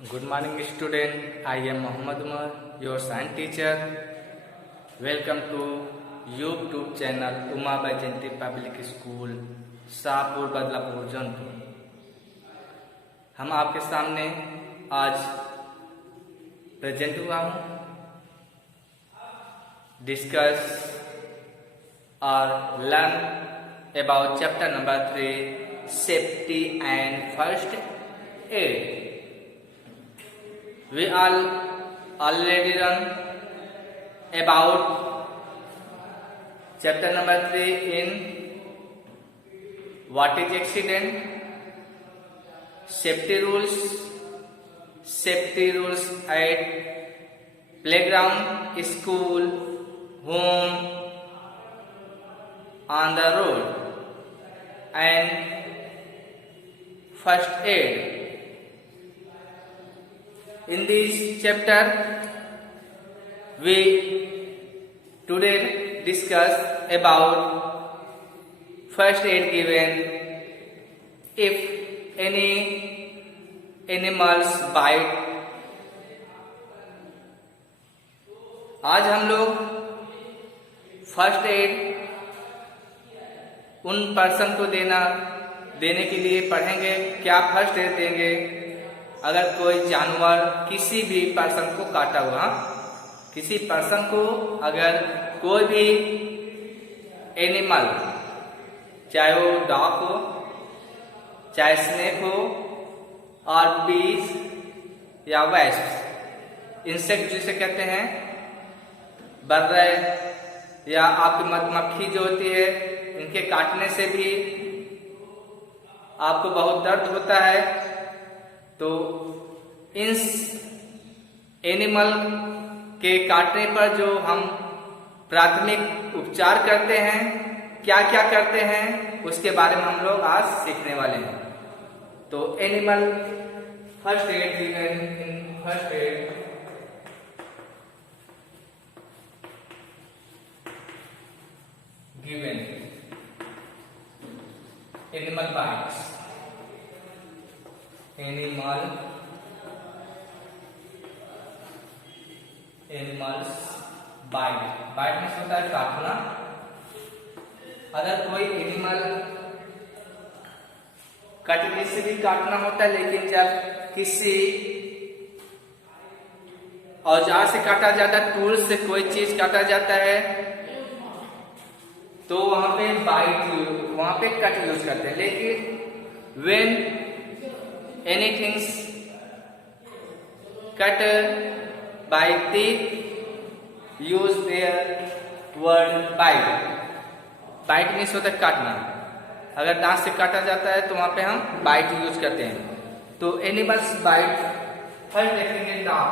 Good morning student, I am Mohammad Umar, your science teacher. Welcome to YouTube channel Uma Baijayanti public school Shahpur Badlapur Jaunpur. हम आपके सामने आज present हुआ हूँ डिस्कस और learn about chapter number 3 safety and first aid. We all already learn about chapter number 3 in what is accident, safety rules at playground, school, home, on the road, and first aid. In this chapter, we today discuss about first aid given if any animals bite. आज हम लोग first aid उन person को देने के लिए पढ़ेंगे। क्या फर्स्ट एड देंगे अगर कोई जानवर किसी भी पर्सन को काटा हुआ, किसी पर्सन को अगर कोई भी एनिमल, चाहे वो डॉग हो, चाहे स्नेक हो, और बीज या वेस्ट, इंसेक्ट जिसे कहते हैं, बर्रे या आपकी मधुमक्खी जो होती है, इनके काटने से भी आपको बहुत दर्द होता है। तो इन एनिमल के काटने पर जो हम प्राथमिक उपचार करते हैं, क्या क्या करते हैं, उसके बारे में हम लोग आज सीखने वाले हैं। तो animal first aid given in first aid given animal bites. Animals bite में होता है काटना। अगर कोई एनिमल कटने से भी काटना होता है, लेकिन जब किसी औजार से काटा जाता है, टूल से कोई चीज काटा जाता है, तो वहां पे कट यूज करते हैं। लेकिन when anything cut by teeth, use their word bite. Bite means होता है काटना। अगर दांत से काटा जाता है तो वहां पे हम बाइट यूज करते हैं। तो एनिमल्स बाइट फर्स्ट देखेंगे डॉग।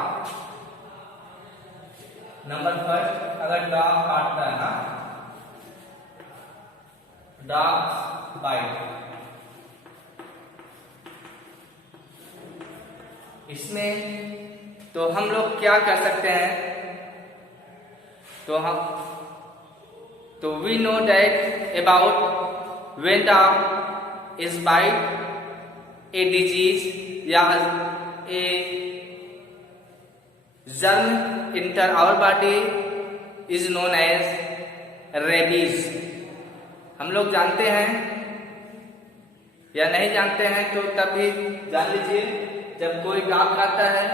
नंबर फर्स्ट, अगर डॉग काटता है ना, डॉग बाइट, इसमें तो हम लोग क्या कर सकते हैं, तो we know that about when dog is bite a disease या a germ enter our body is known as rabies. हम लोग जानते हैं या नहीं जानते हैं, तो तब भी जान लीजिए। जब कोई डॉग खाता है,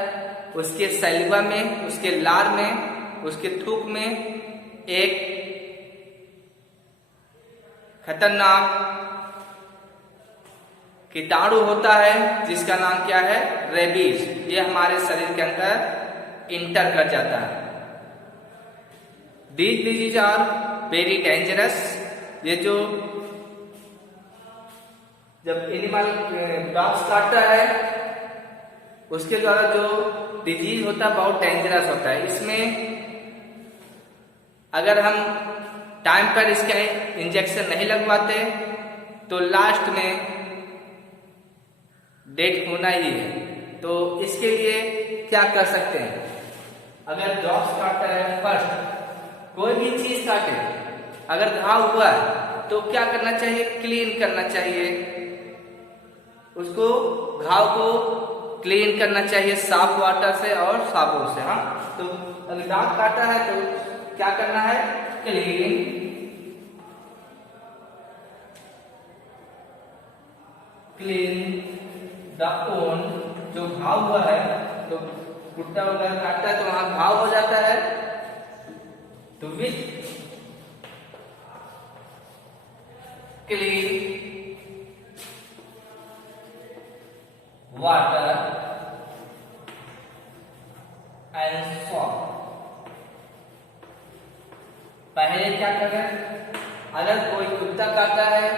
उसके सैलिवा में, उसके लार में, उसके थूक में एक खतरनाक कीटाणु होता है जिसका नाम क्या है, रेबीज। ये हमारे शरीर के अंदर इंटर कर जाता है। These disease are very dangerous. ये जो जब एनिमल डॉग्स काटता है, उसके द्वारा जो डिजीज होता है बहुत डेंजरस होता है। इसमें अगर हम टाइम पर इसका इंजेक्शन नहीं लगवाते तो लास्ट में डेथ होना ही है। तो इसके लिए क्या कर सकते हैं, अगर डॉग्स काटता है, फर्स्ट कोई भी चीज काटे, अगर घाव हुआ है तो क्या करना चाहिए, क्लीन करना चाहिए। उसको घाव को क्लीन करना चाहिए साफ वाटर से और साबुन से। हाँ, तो अगर दांत काटा है तो क्या करना है, क्लीन द ओन, जो घाव हुआ है, तो कुत्ता वगैरह काटता है तो वहां घाव हो जाता है, तो with clean water and salt. पहले क्या करें, अगर कोई कुत्ता काटा है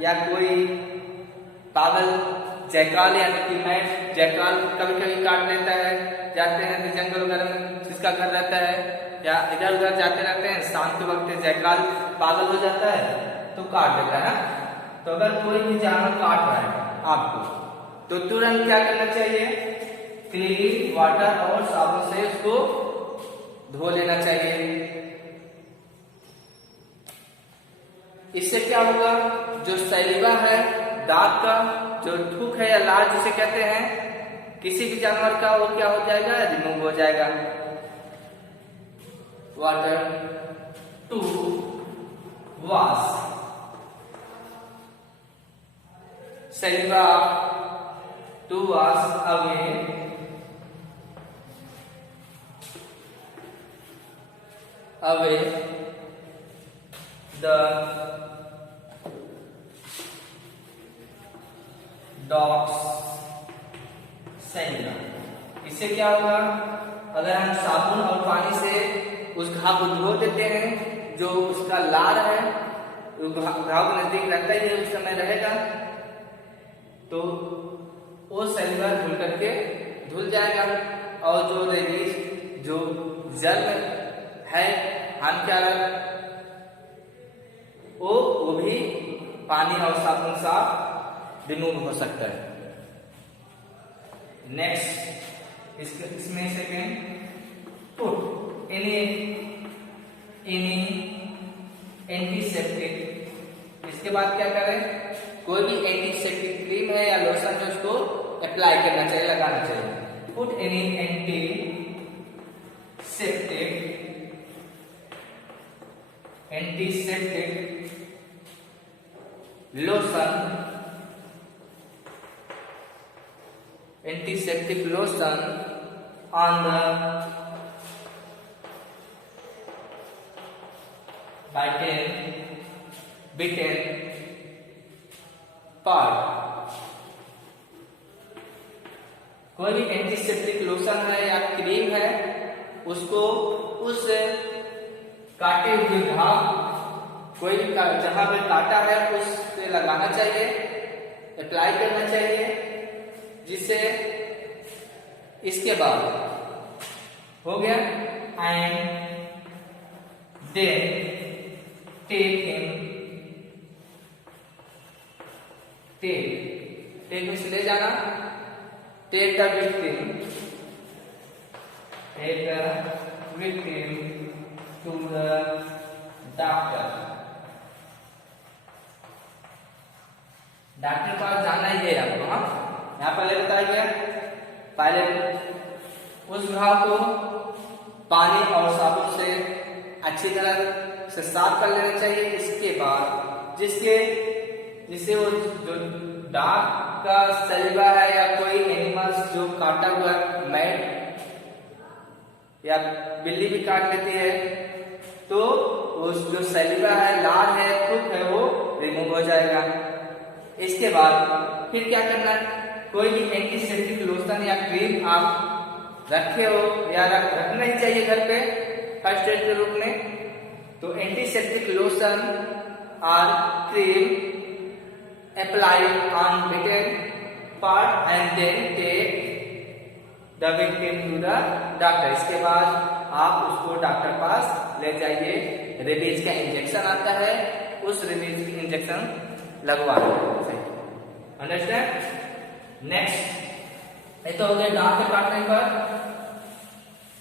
या कोई पागल जयकाल यानी कि मैं जयकाल कभी कभी काट लेता है, जाते हैं तो जंगल वगैरह में जिसका घर रहता है या इधर उधर जाते रहते हैं, शाम के वक्त जयकाल पागल हो जाता है तो काट देता है। तो अगर कोई भी जानवर काट रहा है आपको तो तुरंत क्या करना चाहिए, क्लीन वाटर और साबुन से उसको धो लेना चाहिए। इससे क्या होगा, जो सैलिवा है, दांत का जो थूक है या लार जिसे कहते हैं किसी भी जानवर का, वो क्या हो जाएगा, रिमूव हो जाएगा। Water to wash, saliva to wash away the dog's saliva. इससे क्या होगा, अगर हम साबुन और पानी से उस घाव को धो देते हैं, जो उसका लार है घाव के नजदीक रहता ही उस समय रहेगा, तो वो सैलिवा धुल करके धुल जाएगा और जो रेबीज जो जल है हानिकारक वो भी पानी और साबुन साफ रिमूव हो सकता है। नेक्स्ट इसमें सेकेंड, पुट एनी एंटीसेप्टिक। इसके बाद क्या करें, कोई भी एंटीसेप्टिक क्रीम है या लोशन है उसको अप्लाई करना चाहिए, लगाना चाहिए। Put any antiseptic lotion on the bitten part। कोई भी एंटीसेप्टिक लोशन है या क्रीम है उसको उस काटे हुए घाव, कोई भी जहां पे काटा है उस पे लगाना चाहिए, अप्लाई करना चाहिए, जिससे इसके बाद हो गया। एंड देन टेक में से ले जाना, take the victim to the doctor. Doctor के पास जाना ही है आपको। हाँ, यहाँ पर बताया गया, पहले उस घाव को पानी और साबुन से अच्छी तरह से साफ कर लेना चाहिए। इसके बाद जिससे वो जो डाग का सैलिवा है या कोई एनिमल्स जो काटा हुआ मैट या बिल्ली भी काट लेती है तो उस जो सैलिवा है, लार है, थूक है, वो रिमूव हो जाएगा। इसके बाद फिर क्या करना है, कोई भी एंटीसेप्टिक लोशन या क्रीम आप रखे हो या रखना ही चाहिए घर पे फर्स्ट एड के रूप में। तो एंटीसेप्टिक लोशन और cream applied on bitten part and then take the victim to the doctor. इसके बाद आप उसको डॉक्टर पास ले जाइए, रेबीज का इंजेक्शन आता है, उस रेबीज की इंजेक्शन लगवाना। अंडरस्टैंड। नेक्स्ट, ये तो हो गया दांत के काटने पर।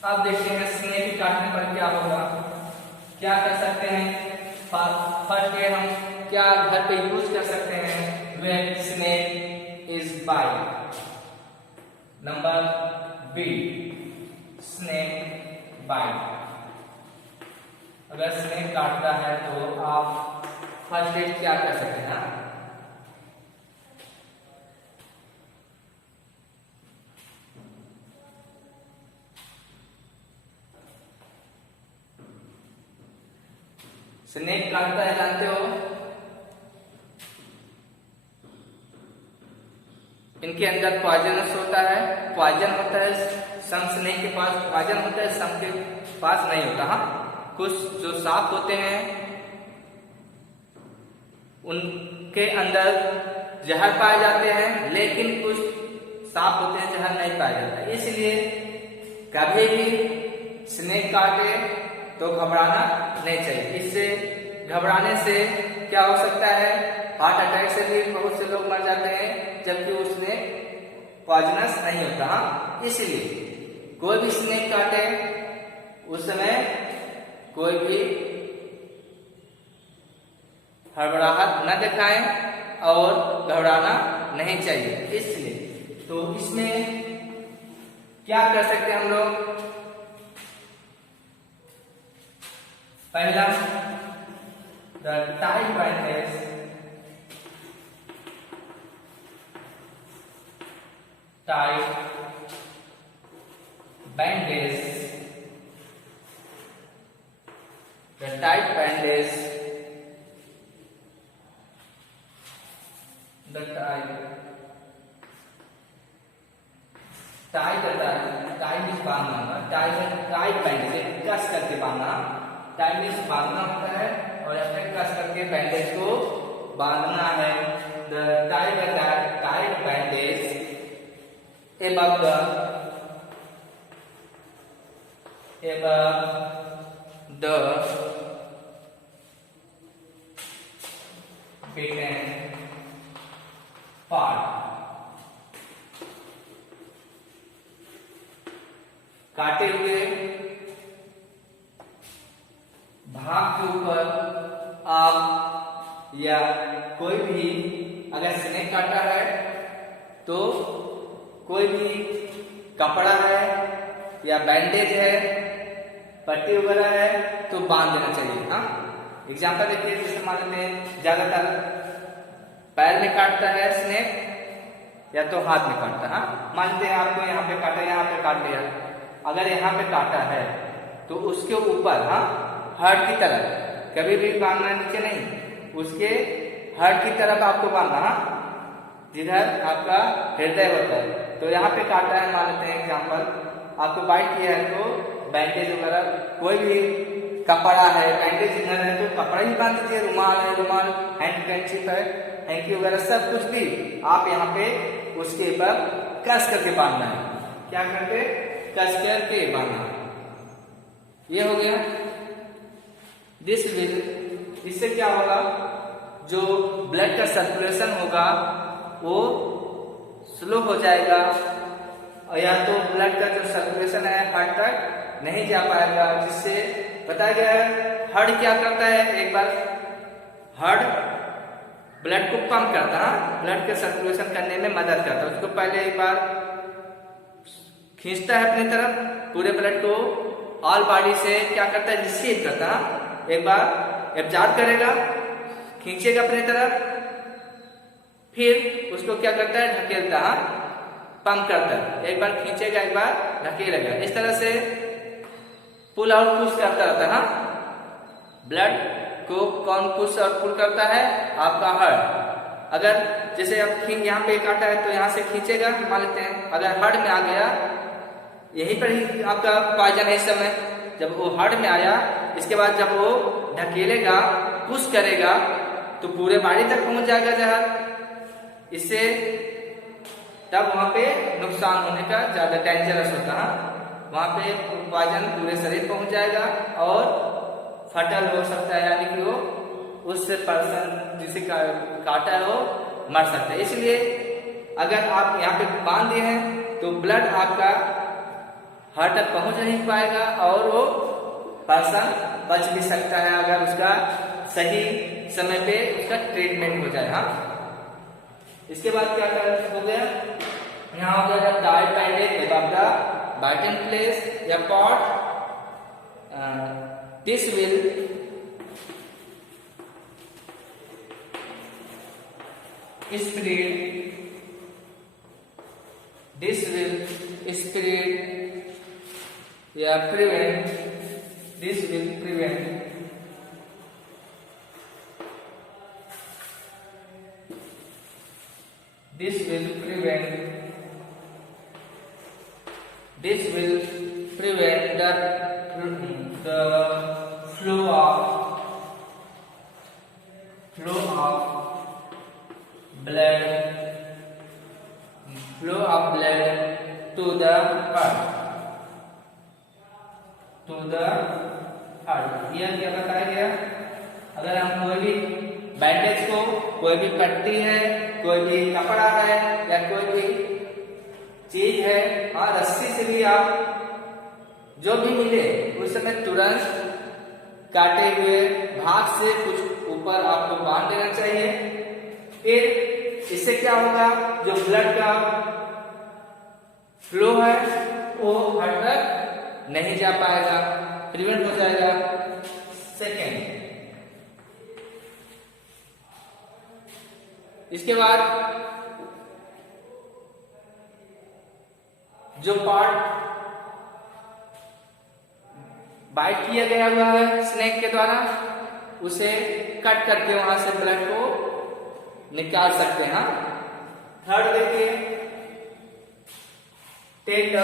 अब देखते हैं स्नेक के काटने पर क्या होगा, क्या कर सकते हैं। फर्स्ट ये हम क्या घर पे यूज कर सकते हैं, when snake is bite. Number B, snake bite. अगर स्नेक काटता है तो आप फर्स्ट एड क्या कर सकते हैं ना? स्नेक काटता है, जानते हो इनके अंदर पॉइजनस होता है, पॉइजन होता है। सम स्नेक के पास पॉइजन होता है, सम के पास नहीं होता। हाँ, कुछ जो सांप होते हैं उनके अंदर जहर पाए जाते हैं, लेकिन कुछ सांप होते हैं जहर नहीं पाया जाता है। इसलिए कभी भी स्नेक काटे तो घबराना नहीं चाहिए। इससे घबराने से क्या हो सकता है, हार्ट अटैक से भी बहुत से लोग मर जाते हैं, जबकि उसमें पॉइजनस नहीं होता। हाँ, इसलिए कोई भी स्नेक काटे उस समय कोई भी हड़बड़ाहट न दिखाएं और घबराना नहीं चाहिए। इसलिए तो इसमें क्या कर सकते हैं हम लोग? पहला, the tight bandage, tight bandage, the tight bandage, the tight means बांधना, टाइट बैंडेज कस करके बांधना, टाइट मीन्स बांधना होता है और या फिर कस करके बैंडेज को बांधना है। The tight bandage above the bitten part, काटे हुए भाग के ऊपर आप या कोई भी अगर स्नेक काटा है तो कोई भी कपड़ा है या बैंडेज है, पट्टी वगैरह है तो बांध देना चाहिए। हाँ, एग्जाम्पल देखिए, जैसे मान लेते हैं ज्यादातर पैर में काटता है स्नेक या तो हाथ में काटता है। हाँ, मान लेते हैं आपको यहाँ पे काटा, यहाँ पे काट लिया। अगर यहाँ पे काटा है तो उसके ऊपर, हाँ, हार्ट की तरफ कभी भी बांधना, नीचे नहीं, उसके हार्ट की तरफ आपको बांधना। हाँ, जिधर आपका हृदय होता है। तो यहाँ पे काटा है, मान लेते हैं एग्जाम्पल, आपको बाइट किया है तो बैंडेज वगैरह कोई भी कपड़ा है, बैंडेज इधर है तो कपड़ा ही बांध दीजिए। रुमाल है, रुमाल, हैंडकरचीफ है, हैंकी वगैरह सब कुछ भी आप यहाँ पे उसके ऊपर कस करके बांधना है। क्या करके? कस करके बांधना। ये हो गया। इससे क्या होगा, जो ब्लड का सर्कुलेशन होगा वो स्लो हो जाएगा, और या तो ब्लड का जो सर्कुलेशन है हार्ट तक नहीं जा पाएगा, जिससे बताया गया है हार्ट क्या करता है, एक बार हार्ट ब्लड को पंप करता है, ब्लड के सर्कुलेशन करने में मदद करता है। उसको पहले एक बार खींचता है अपनी तरफ, पूरे ब्लड को ऑल बॉडी से क्या करता है, रिसीव करता है। एक बार एब्जॉर्ब करेगा, खींचेगा अपनी तरफ, फिर उसको क्या करता है, ढकेलता है, पंप करता है। एक बार खींचेगा, एक बार ढकेलेगा। इस तरह से पुल और पुश करता रहता है। ब्लड को कौन पुश और पुल करता है? आपका हार्ट। अगर जैसे अब यहाँ पे काटा है तो यहाँ से खींचेगा, मान लेते हैं, अगर हार्ट में आ गया, यहीं पर ही आपका पॉइजन है इस समय, जब वो हार्ट में आया, इसके बाद जब वो ढकेलेगा, पुश करेगा, तो पूरे बॉडी तक पहुंच जाएगा जहर। इससे तब वहां पे नुकसान होने का ज्यादा डेंजरस होता है। वहां पे पॉइजन पूरे शरीर पहुंच जाएगा और फटल हो सकता है, यानी कि वो उस पर्सन जिसे काटा है वो मर सकता है। इसलिए अगर आप यहाँ पे बांध दिए हैं तो ब्लड आपका हार्ट तक पहुंच नहीं पाएगा और वो पर्सन बच भी सकता है, अगर उसका सही समय पे उसका ट्रीटमेंट हो जाए। हाँ, इसके बाद क्या हो गया, यहाँ हो गया टाइट बैंडेज। biting place या pot, this will spread या prevent, this will prevent the flow of blood to the heart. यह क्या बताया गया? अगर हम कोई भी बैंडेज को, कोई भी पट्टी है, कोई भी कपड़ा है या कोई भी चीज है, हाँ रस्सी से भी आप जो भी मिले उस समय तुरंत काटे हुए भाग से कुछ ऊपर आपको बांध देना चाहिए। फिर इससे क्या होगा, जो ब्लड का फ्लो है वो हद तक नहीं जा पाएगा, प्रिवेंट हो जाएगा। सेकेंड, इसके बाद जो पार्ट बाइट किया गया हुआ है स्नेक के द्वारा, उसे कट करके वहां से ब्लड को निकाल सकते हैं। थर्ड देखिए, take the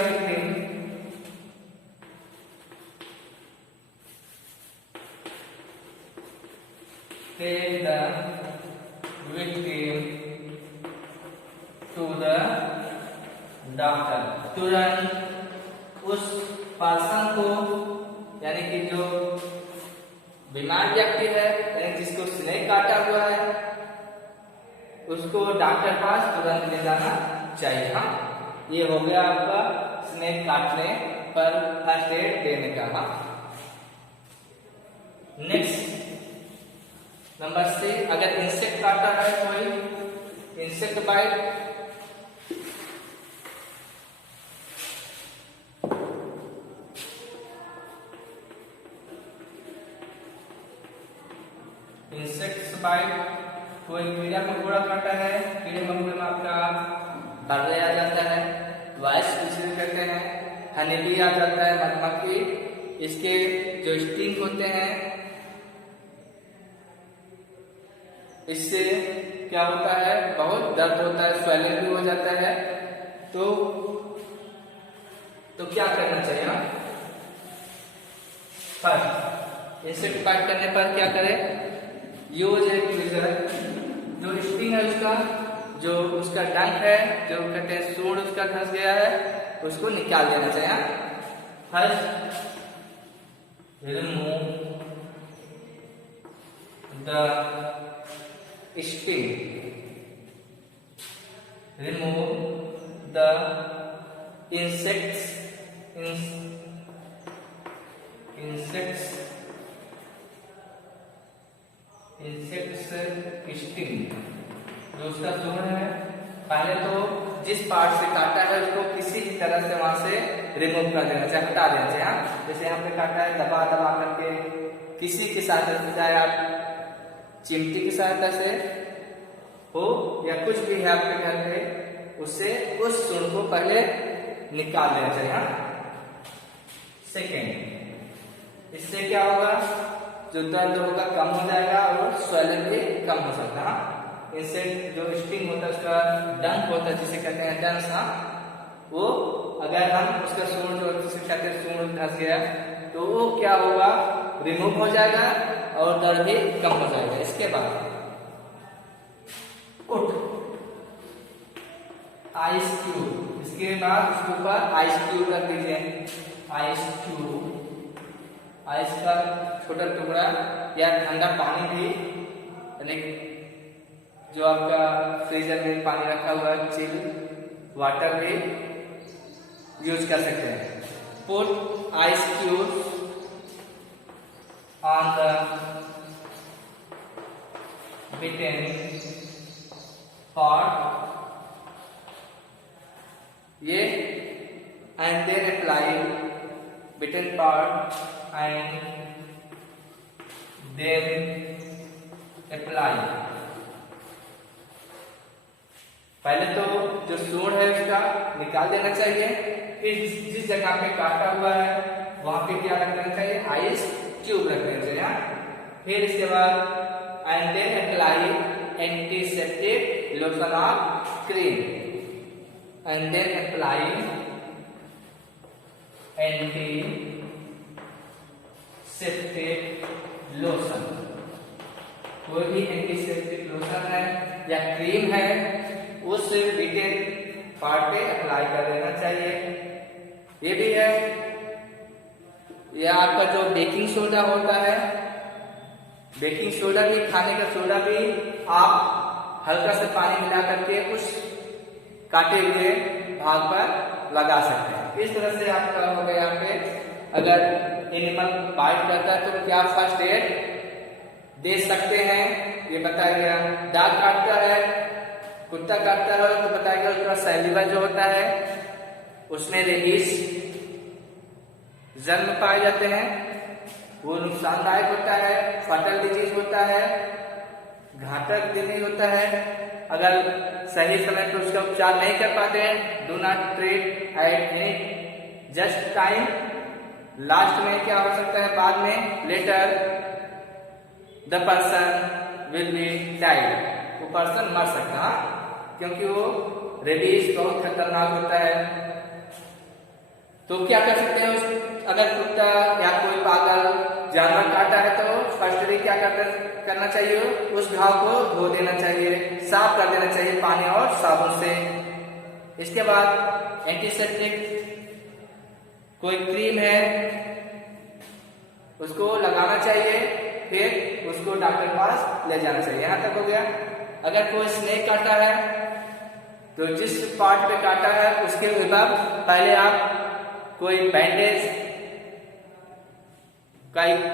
victim to the doctor. तुरंत उस पर्सन को, यानी कि जो बीमार व्यक्ति है, यानी जिसको स्नेक काटा हुआ है, उसको डॉक्टर पास तुरंत ले जाना चाहिए। हाँ, ये हो गया आपका स्नेक काटने पर फर्स्ट एड देने का। हाँ, नेक्स्ट नंबर 6, अगर इंसेक्ट काटा है, कोई इंसेक्ट बाइट, कोई कीड़ा मकोड़ा काटा है, कीड़े मकोड़े में आपका बर्रे आ जाता है, वाइस इसे कहते हैं, हनीबी आ जाता है, मधुमक्खी, इसके जो स्टिंग होते हैं, इससे क्या होता है, बहुत दर्द होता है, स्वेलिंग भी हो जाता है। तो क्या करना चाहिए? फर्स्ट, इंसेक्ट बाइट करने पर क्या करें? यूज ए ट्विजर, जो स्टिंग है उसका, जो उसका डंक है, जो कहते हैं सूंड उसका धंस गया है, उसको निकाल देना चाहिए। First, remove the sting, remove the insects sting, जो उसका सूंड है, पहले तो जिस पार्ट से काटा है उसको किसी भी तरह से वहां से रिमूव कर देना चाहिए, हटा देना चाहिए। जैसे यहाँ पे काटा है, दबा करके किसी की सहायता से, चाहे आप चिमटी की सहायता से हो या कुछ भी है आपके घर पे, उससे उस सूंड को पहले निकाल देना चाहिए। सेकेंड, इससे क्या होगा, जो दर्द होगा कम हो जाएगा और स्वेलिंग भी कम हो सकता है। इंसेक्ट जो स्टिंग होता है, उसका डंक होता है, जिसे कहते हैं डंस, वो अगर हम उसका सूंड, जो जिसे कहते हैं सूंड धंस गया, तो वो क्या होगा, रिमूव हो जाएगा और दर्द भी कम हो जाएगा। इसके बाद उठ आइस क्यूब, इसके बाद उसके ऊपर आइस क्यूब रख दीजिए। आइस क्यूब, आइस का छोटा टुकड़ा या ठंडा पानी भी, यानी जो आपका फ्रीजर में पानी रखा हुआ है, चिल वाटर भी यूज कर सकते हैं। Put ice cube on the bitten part, ये and then apply bitten part and then apply। पहले तो जो सूंड है उसका निकाल देना चाहिए, फिर जिस जगह पे काटा हुआ है वहां पे क्या रख देना चाहिए, आइस ट्यूब रख देना चाहिए। फिर इसके बाद and then apply antiseptic lotion of cream and then apply antiseptic lotion. कोई भी एंटीसेप्टिक लोशन है या क्रीम है उस बीटेन पार्ट पे अप्लाई कर देना चाहिए। ये भी है, ये आपका जो बेकिंग सोडा होता है, बेकिंग सोडा भी, खाने का सोडा भी आप हल्का से पानी मिला करके उस काटे हुए भाग पर लगा सकते हैं। इस तरह से आपका हो गया। यहाँ पे अगर एनिमल बाइट करता है तो क्या फर्स्ट एड दे सकते हैं, ये बताया गया। डॉग काटता है, कुत्ता काटता है तो बताया गया उसका सैलिवा जो होता है उसमें रेबीज जन्म पाए जाते हैं, वो नुकसानदायक होता है, फटल डिजीज होता है, घातक डिजीज होता है। अगर सही समय पर उसका उपचार नहीं कर पाते हैं, do not treat at any just time. Last में क्या हो सकता है, बाद में later the person will be died, वो पर्सन मर सकता है, क्योंकि वो रेबीज बहुत खतरनाक होता है। तो क्या कर सकते हैं, अगर कुत्ता या कोई पागल जानवर काटा है तो फर्स्टली क्या करना चाहिए, उस घाव को धो देना चाहिए, साफ कर देना चाहिए पानी और साबुन से। इसके बाद एंटीसेप्टिक कोई क्रीम है उसको लगाना चाहिए, फिर उसको डॉक्टर के पास ले जाना चाहिए। यहाँ तक हो गया। अगर कोई स्नेक काटा है तो जिस पार्ट पे काटा है उसके ऊपर पहले आप कोई बैंडेज,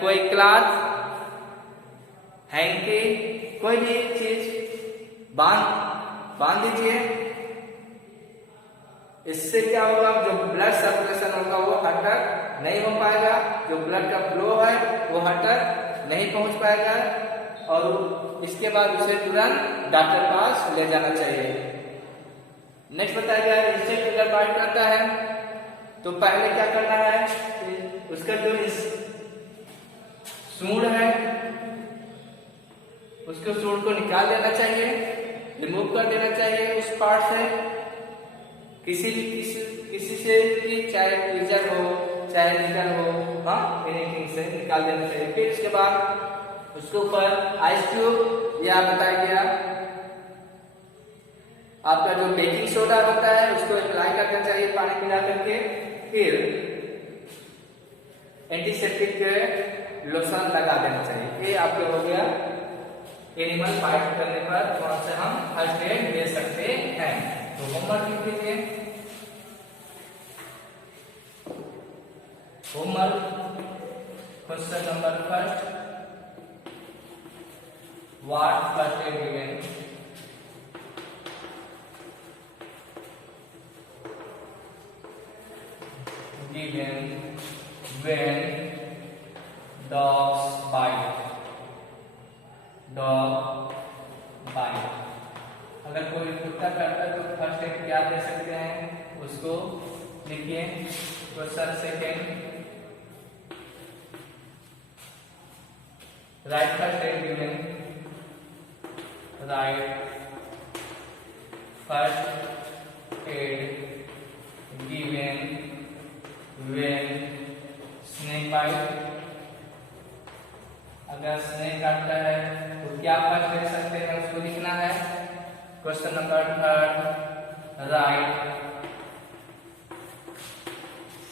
कोई क्लॉथ, हैंकी, कोई भी चीज बांध दीजिए। इससे क्या होगा, जो ब्लड सर्कुलेशन होगा वो हद तक नहीं हो पाएगा, जो ब्लड का फ्लो है वो हद तक नहीं पहुंच पाएगा, और इसके बाद उसे तुरंत डॉक्टर पास ले जाना चाहिए। नेक्स्ट बताया गया, इंसेक्ट अगर बाइट करता है तो पहले क्या करना है, उसका जो सूंड है उसके सूंड को निकाल देना चाहिए, रिमूव कर देना चाहिए उस पार्ट से। किसी से भी, चाहे फ्रीजर हो चाहे लीटर हो, हाँ, एनीथिंग से निकाल देना चाहिए। फिर उसके बाद उसके ऊपर आइस ट्यूब या बताया गया आपका जो बेकिंग सोडा होता है उसको अप्लाई करना चाहिए पानी मिला करके। फिर एंटीसेप्टिक लोशन लगा देना चाहिए। ये आपके हो गया एनिमल बाइट करने पर कौन से हम फर्स्ट एड दे सकते हैं। तो होमवर्क लिख लीजिए। Homework question number first, what first aid given? Given when dogs bite, dog bite। अगर कोई कुत्ता काटता है तो फर्स्ट एड क्या दे सकते हैं, उसको लिखिए। Question second, right first aid given, right first aid given when snake bite। अगर स्नेक काटता है तो क्या फर्स्ट एड सकते हैं, उसको लिखना है। Question number third, right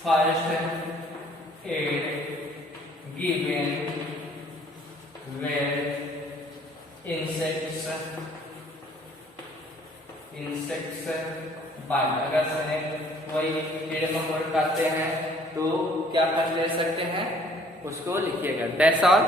first aid given when insects bite। अगर स्नेक वही कीड़े मकोड़े काटते हैं तो क्या फर्स्ट ले सकते हैं, उसको लिखिएगा। That's all.